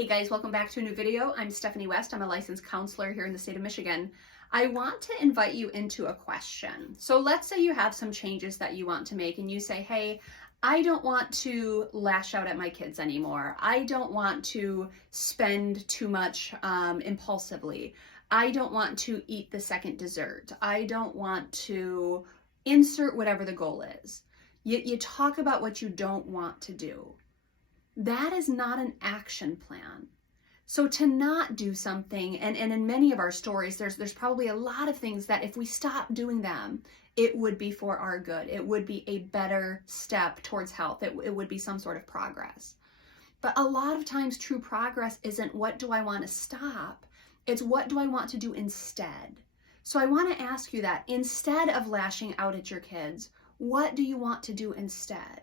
Hey guys, welcome back to a new video. I'm Stephanie West. I'm a licensed counselor here in the state of Michigan. I want to invite you into a question. So let's say you have some changes that you want to make and you say, hey, I don't want to lash out at my kids anymore. I don't want to spend too much impulsively. I don't want to eat the second dessert. I don't want to insert whatever the goal is. You talk about what you don't want to do. That is not an action plan. So to not do something, and in many of our stories, there's probably a lot of things that if we stop doing them, it would be for our good. It would be a better step towards health. It would be some sort of progress. But a lot of times true progress isn't what do I want to stop? It's what do I want to do instead? So I want to ask you that instead of lashing out at your kids, what do you want to do instead?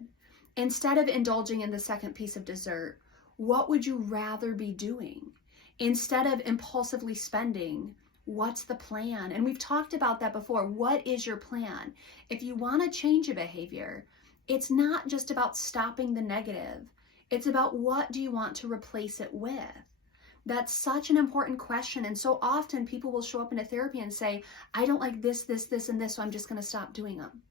Instead of indulging in the second piece of dessert, what would you rather be doing? Instead of impulsively spending, what's the plan? And we've talked about that before. What is your plan? If you want to change a behavior, it's not just about stopping the negative. It's about what do you want to replace it with? That's such an important question. And so often people will show up into therapy and say, I don't like this, this, this, and this, so I'm just going to stop doing them.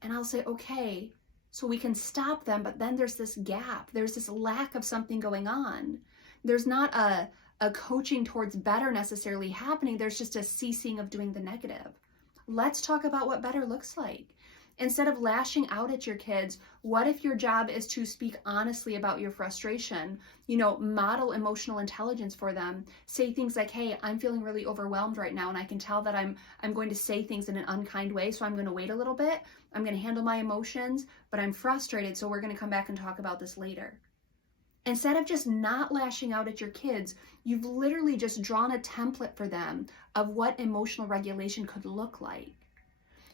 And I'll say, okay, so we can stop them, but then there's this gap. There's this lack of something going on. There's not a coaching towards better necessarily happening. There's just a ceasing of doing the negative. Let's talk about what better looks like. Instead of lashing out at your kids, what if your job is to speak honestly about your frustration? Model emotional intelligence for them. Say things like, hey, I'm feeling really overwhelmed right now, and I can tell that I'm going to say things in an unkind way, so I'm going to wait a little bit. I'm going to handle my emotions, but I'm frustrated, so we're going to come back and talk about this later. Instead of just not lashing out at your kids, you've literally just drawn a template for them of what emotional regulation could look like.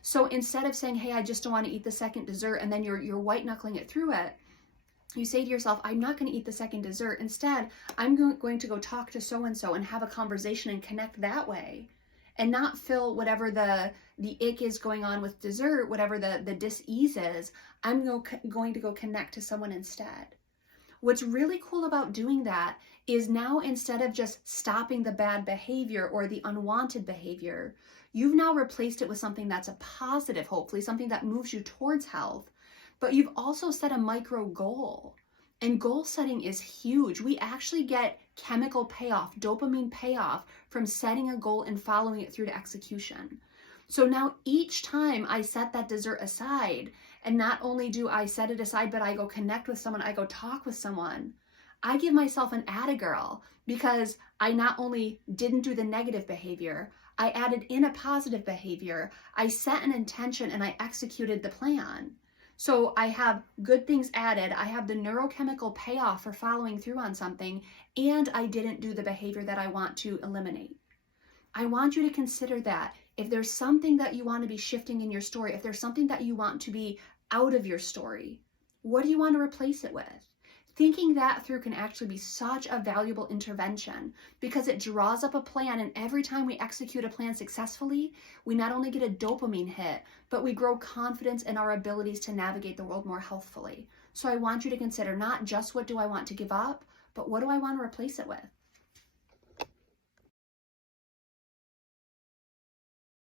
So instead of saying, hey, I just don't want to eat the second dessert, and then you're white knuckling it through it, you say to yourself, I'm not going to eat the second dessert. Instead, I'm going to go talk to so-and-so and have a conversation and connect that way, and not fill whatever the ick is going on with dessert, whatever the dis-ease is. I'm going to go connect to someone instead. What's really cool about doing that is now instead of just stopping the bad behavior or the unwanted behavior, you've now replaced it with something that's a positive, hopefully, something that moves you towards health. But you've also set a micro goal. And goal setting is huge. We actually get chemical payoff, dopamine payoff from setting a goal and following it through to execution. So now each time I set that dessert aside, and not only do I set it aside, but I go connect with someone, I go talk with someone, I give myself an atta girl because I not only didn't do the negative behavior, I added in a positive behavior, I set an intention, and I executed the plan. So I have good things added, I have the neurochemical payoff for following through on something, and I didn't do the behavior that I want to eliminate. I want you to consider that. If there's something that you want to be shifting in your story, if there's something that you want to be out of your story, what do you want to replace it with? Thinking that through can actually be such a valuable intervention because it draws up a plan, and every time we execute a plan successfully, we not only get a dopamine hit, but we grow confidence in our abilities to navigate the world more healthfully. So I want you to consider not just what do I want to give up, but what do I want to replace it with?